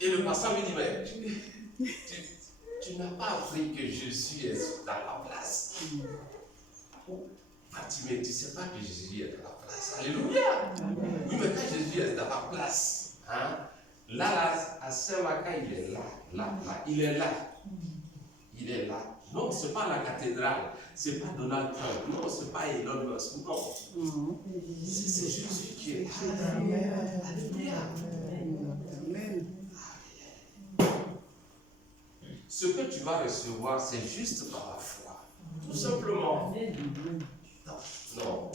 Et le pasteur lui dit, mais tu n'as pas appris que Jésus est dans la place. Bartimée, tu ne sais pas que Jésus est dans la place. Alléluia. Oui, mais quand Jésus est dans la place, hein, là, à Saint-Maca, il est là, il est là. Il est là. Non, ce n'est pas la cathédrale, ce n'est pas Donald Trump, non, ce n'est pas Elon Musk, non. C'est Jésus qui est là. Alléluia. Ce que tu vas recevoir, c'est juste par la foi. Tout simplement. Non.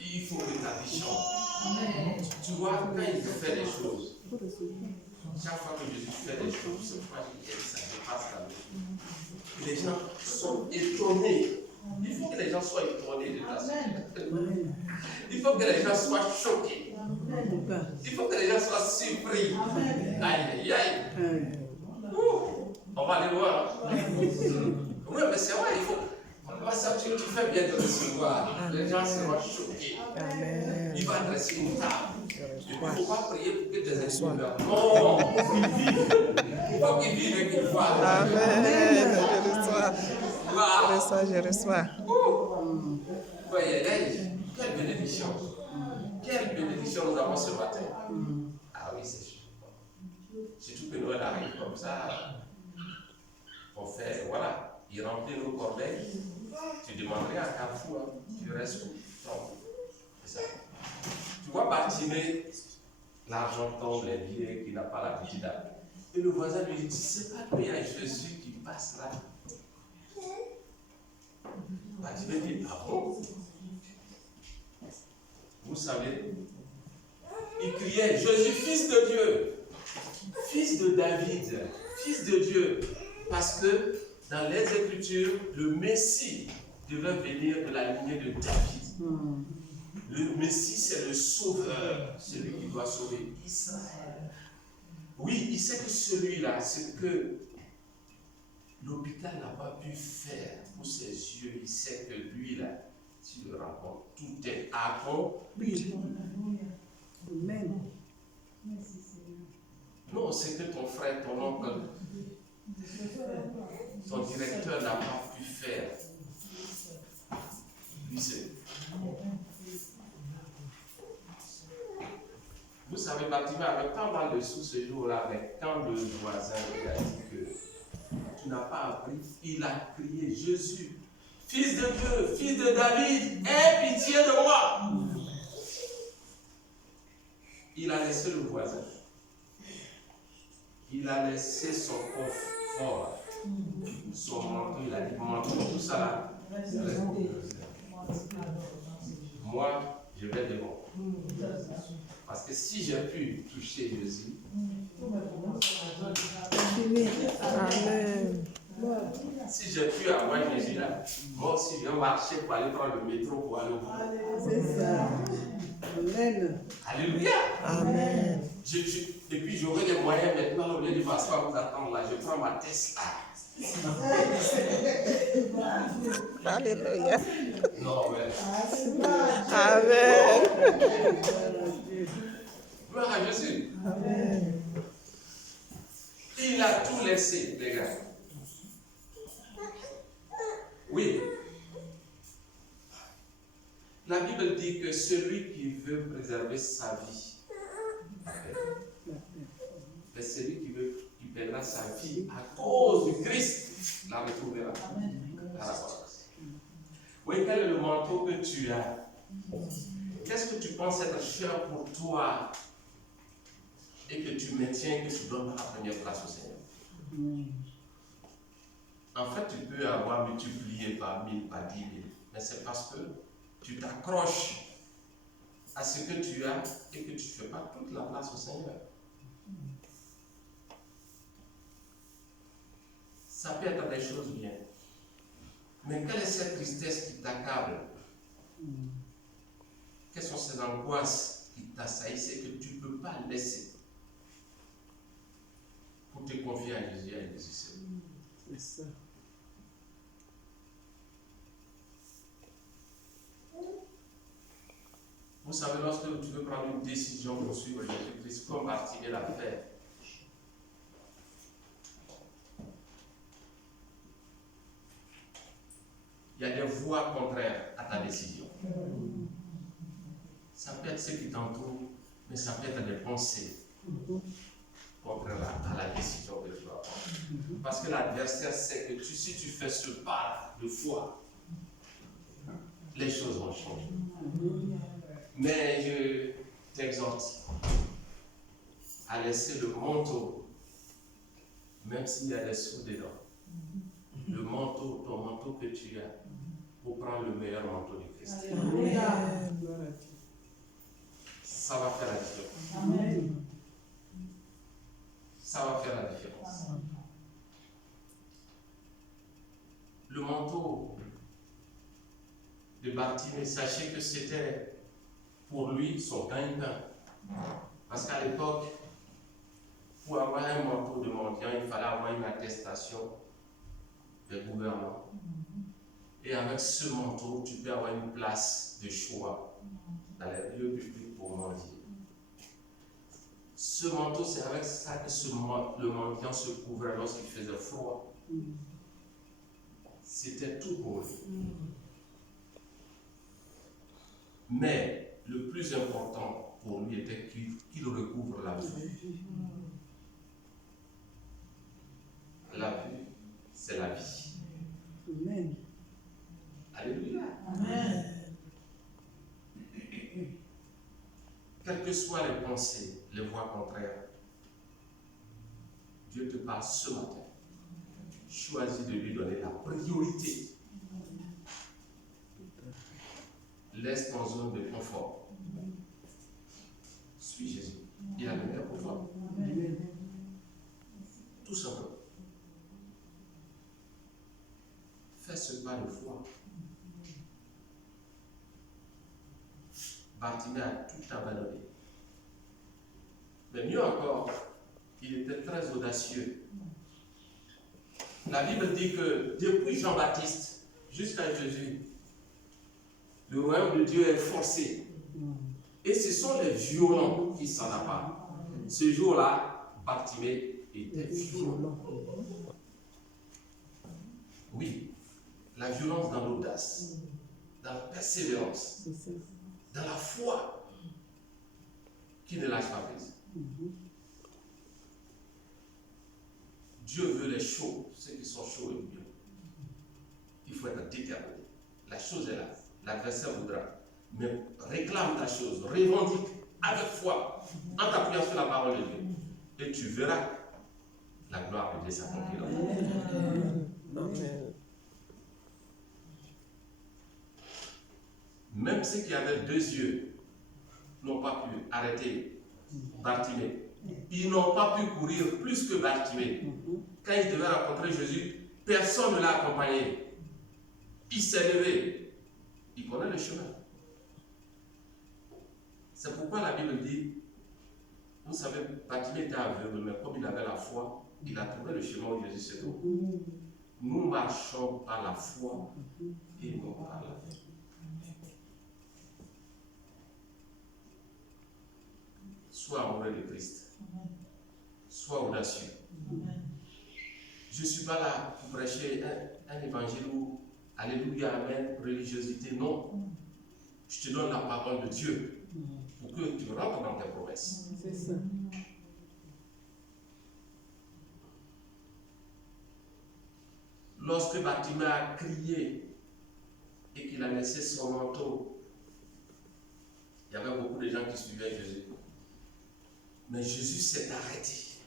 Il faut que ta vie change. Tu vois, quand il fait les choses, chaque fois que Jésus fait des choses, c'est pourquoi ça dépasse la vie. Les gens sont étonnés. Il faut que les gens soient étonnés de ta vie. Il faut que les gens soient choqués. Il faut que les gens soient surpris. Aïe, aïe, aïe. On va aller voir. Oui, mais c'est vrai, il faut. Ça, tu fais bien de recevoir. Les gens seront choqués. Amen. Il va dresser une table. Il ne faut pas prier pour que tes ennemis meurent. Non. Il faut qu'ils vivent et qu'ils voient. Amen. Je reçois. Voyez, quelle bénédiction. Quelle bénédiction nous avons ce matin. Ah oui, c'est sûr. Surtout que Noël arrive comme ça. On fait, voilà, il remplit nos corbeilles. Tu demandes rien à Carrefour, hein. Tu restes où? C'est ça. Tu vois Bartimée, l'argent tombe, les billets, qui n'a pas l'habitude d'appeler. Et le voisin lui dit, tu sais pas qu'il y a Jésus qui passe là. Bartimée dit, ah bon? Vous savez, il criait, Jésus, fils de Dieu, fils de David, fils de Dieu. Parce que dans les Écritures, le Messie devait venir de la lignée de David. Le Messie, c'est le sauveur, celui qui doit sauver Israël. Oui, il sait que celui-là, ce que l'hôpital n'a pas pu faire pour ses yeux, il sait que lui, là, si le rencontre, tout est accompli. Amen. Non, c'est que ton frère, ton oncle, ton directeur n'a pas pu faire. Lui, c'est. Vous savez, Bartimée avait pas mal de sous ce jour-là, mais quand le voisin lui a dit que tu n'as pas appris, il a crié Jésus, fils de Dieu, fils de David, aie pitié de moi. Il a laissé le voisin. Il a laissé son confort, son manteau, il a dit manteau, tout ça là. Moi, je vais devant. Parce que si j'ai pu toucher Jésus, Amen. Si j'ai pu avoir Jésus là, moi aussi je vais marcher pour aller prendre le métro pour aller au bout. C'est ça. Amen. Alléluia. Amen. Et puis j'aurai les moyens maintenant, au lieu de m'asseoir vous attendre là, je prends ma Tesla. Alléluia. Non, mais. Amen. Gloire à Jésus. Amen. Il a tout laissé, les gars. Oui. La Bible dit que celui qui veut préserver sa vie, mais celui qui perdra sa vie à cause du Christ, la retrouvera à la force. Oui, quel est le manteau que tu as? Qu'est-ce que tu penses être cher pour toi et que tu maintiens, que tu donnes la première place au Seigneur? En fait, tu peux avoir multiplié par 1000, par 10 000, mais c'est parce que tu t'accroches à ce que tu as et que tu ne fais pas toute la place au Seigneur. Ça peut être des choses bien. Mais quelle est cette tristesse qui t'accable? Quelles sont ces angoisses qui t'assaillissent et que tu ne peux pas laisser pour te confier à Jésus et à Jésus? C'est ça. Vous savez, lorsque tu veux prendre une décision pour suivre Jésus-Christ, comme Bartimée l'a fait, il y a des voix contraires à ta décision. Ça peut être ce qui t'entoure, mais ça peut être des pensées contraires à la décision que tu vas prendre. Parce que l'adversaire sait que si tu fais ce pas de foi, les choses vont changer. Mais je t'exhorte à laisser le manteau, même s'il y a des sous dedans, le manteau, ton manteau que tu as, pour prendre le meilleur manteau de Christ. Ça va faire la différence. Amen. Ça va faire la différence. Le manteau de Bartimée, sachez que c'était pour lui son gagne-pain. Parce qu'à l'époque, pour avoir un manteau de mendiant, il fallait avoir une attestation des gouvernants. Et avec ce manteau, tu peux avoir une place de choix dans les lieux publics pour mendier. Ce manteau, c'est avec ça que le mendiant se couvrait lorsqu'il faisait froid. C'était tout pour lui. Mais le plus important pour lui était qu'il recouvre la vue. La vue, c'est la vie. Amen. Alléluia. Amen. Quelles que soient les pensées, les voix contraires, Dieu te parle ce matin. Choisis de lui donner la priorité. Laisse ton zone de confort. Suis Jésus. Il a le meilleur pour toi. Tout simplement. Fais ce pas de foi. Bartimée a tout abandonné. Mais mieux encore, il était très audacieux. La Bible dit que depuis Jean-Baptiste jusqu'à Jésus, le royaume de Dieu est forcé. Et ce sont les violents qui s'en accaparent. Ce jour-là, Bartimée était violent. Oui, la violence dans l'audace, dans la persévérance, dans la foi qui ne lâche pas prise. Dieu veut les chauds, ceux qui sont chauds et bien. Il faut être déterminé. La chose est là. L'adversaire voudra. Mais réclame ta chose, revendique avec foi, en t'appuyant sur la parole de Dieu. Et tu verras la gloire de Dieu s'accomplir. Même ceux qui avaient 2 yeux n'ont pas pu arrêter Bartimée. Ils n'ont pas pu courir plus que Bartimée. Quand ils devaient rencontrer Jésus, personne ne l'a accompagné. Il s'est levé. Il connaît le chemin. C'est pourquoi la Bible dit, vous savez, Bartimée était aveugle, mais comme il avait la foi, il a trouvé le chemin où Jésus se trouve. Nous marchons par la foi et non par la vie. Sois amoureux de Christ. Sois audacieux. Je ne suis pas là pour prêcher un évangile où Alléluia, Amen, religiosité. Non. Je te donne la parole de Dieu pour que tu rentres dans tes promesses. C'est ça. Lorsque Bartimée a crié et qu'il a laissé son manteau, il y avait beaucoup de gens qui suivaient Jésus. Mais Jésus s'est arrêté.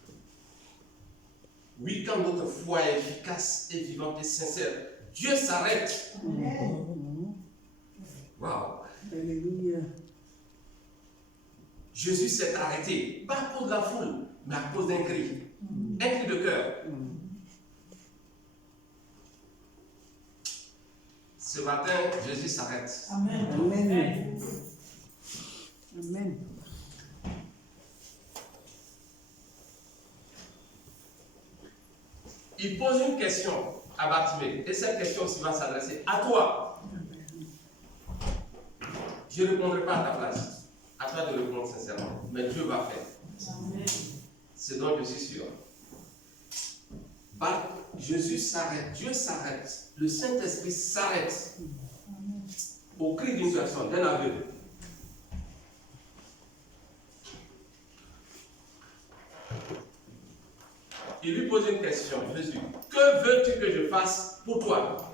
Oui, quand notre foi est efficace et vivante et sincère, Dieu s'arrête. Waouh. Alléluia. Jésus s'est arrêté, pas à cause de la foule, mais à cause d'un cri. Un cri de cœur. Ce matin, Jésus s'arrête. Amen. Amen. Amen. Il pose une question à Bartimée, et cette question aussi va s'adresser à toi. Je ne répondrai pas à ta place. À toi de répondre sincèrement. Mais Dieu va faire. C'est donc je suis sûr. Jésus s'arrête, Dieu s'arrête, le Saint-Esprit s'arrête au cri d'une personne, d'un aveugle. Il lui pose une question, Jésus, que veux-tu que je fasse pour toi?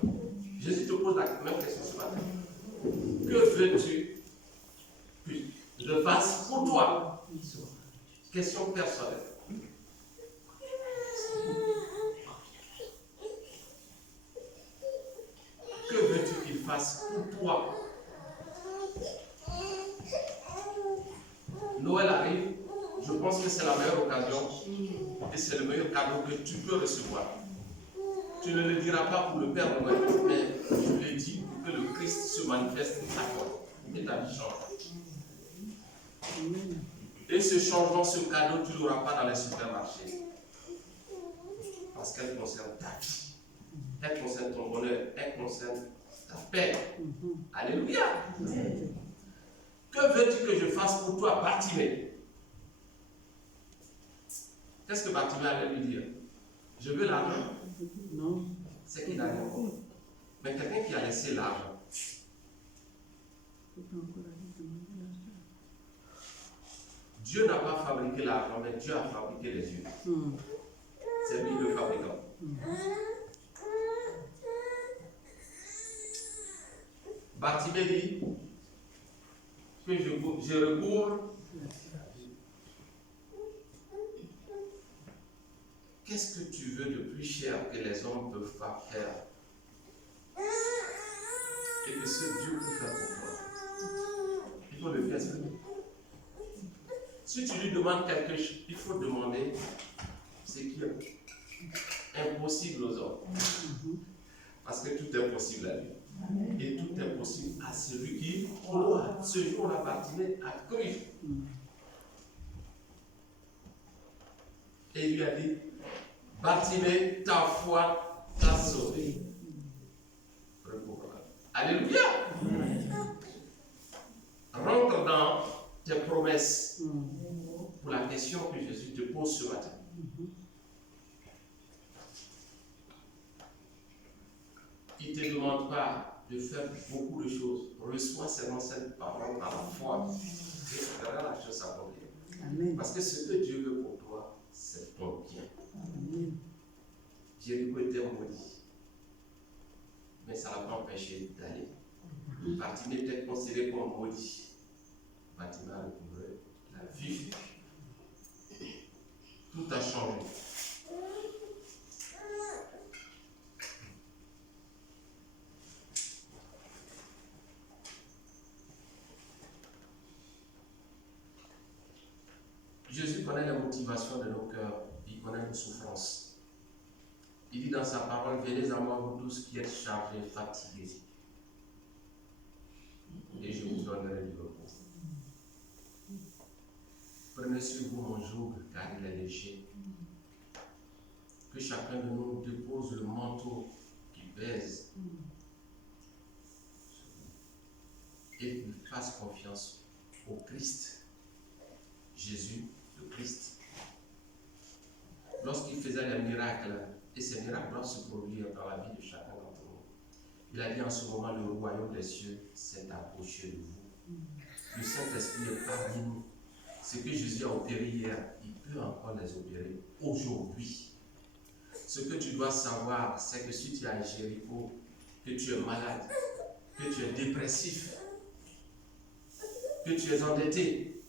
Jésus te pose la même question ce matin. Que veux-tu que je fasse pour toi? Question personnelle. Que veux-tu qu'il fasse pour toi? Noël arrive, je pense que c'est la meilleure occasion et c'est le meilleur cadeau que tu peux recevoir. Tu ne le diras pas pour le Père Noël, mais tu le dis pour que le Christ se manifeste à toi et ta vie change. Et ce changement, ce cadeau, tu ne l'auras pas dans les supermarchés. Parce qu'elle concerne ta vie. Elle concerne ton bonheur. Elle concerne ta paix. Alléluia. Que veux-tu que je fasse pour toi, Bartimée? Qu'est-ce que Bartimée allait lui dire? Je veux l'argent. Non. C'est qu'il a rien. Mais quelqu'un qui a laissé l'argent. Dieu n'a pas fabriqué l'argent, mais Dieu a fabriqué les yeux. C'est lui le fabricant. Bartimée dit que je recouvre. Qu'est-ce que tu veux de plus cher que les hommes ne peuvent pas faire? Et que ce Dieu peut faire pour toi. Il faut le faire. Si tu lui demandes quelque chose, il faut demander ce qui est impossible aux hommes. Parce que tout est possible à lui. Et tout est possible à celui qui croit. Ce jour-là, Bartimée a cru. Et il lui a dit, Bartimée, ta foi t'a sauvé. Alléluia. Rentre dans tes promesses pour la question que Jésus te pose ce matin. Il ne te demande pas de faire beaucoup de choses. Reçois seulement cette parole dans la foi. Et tu verras la chose s'accomplir. Parce que ce que Dieu veut pour toi, c'est ton bien. Jéricho était maudit. Mais ça ne l'a pas empêché d'aller. Bartimée était considéré comme maudit. Bartimée a recouvré la vie. Tout a changé. Jésus connaît les motivations de nos cœurs. Il connaît nos souffrances. Il dit dans sa parole, venez à moi vous tous qui êtes chargés, fatigués. Et je vous donnerai du repos. Prenez sur vous mon joug, car il est léger. Que chacun de nous dépose le manteau qui pèse et qu'il fasse confiance au Christ. Jésus, le Christ. Lorsqu'il faisait les miracles, et ces miracles doivent se produire dans la vie de chacun d'entre nous, il a dit en ce moment, le royaume des cieux s'est approché de vous. Le Saint-Esprit est parmi nous. Ce que Jésus a opéré hier, il peut encore les opérer aujourd'hui. Ce que tu dois savoir, c'est que si tu es à Jéricho, que tu es malade, que tu es dépressif, que tu es endetté,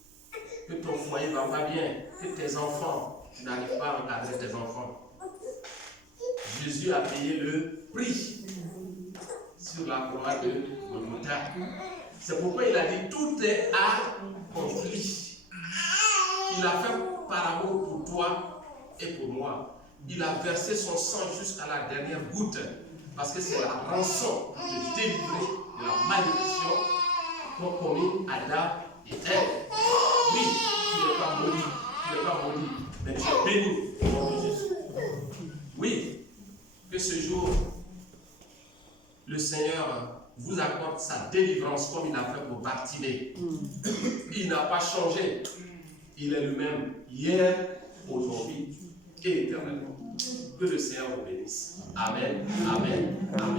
que ton foyer ne va pas bien, que tes enfants, tu n'arrives pas à encadrer tes enfants. Jésus a payé le prix sur la croix de Golgotha. C'est pourquoi il a dit tout est accompli. Il a fait par amour pour toi et pour moi. Il a versé son sang jusqu'à la dernière goutte parce que c'est la rançon de délivrer de la malédiction qu'ont commis Adam et Ève. Oui, tu n'es pas maudit, mais tu es béni au nom de Jésus. Oui, que ce jour, le Seigneur vous accorde sa délivrance. délivrance comme il a fait pour Bartimée. Il n'a pas changé. Il est le même hier, aujourd'hui et éternellement. Que le Seigneur vous bénisse. Amen. Amen. Amen.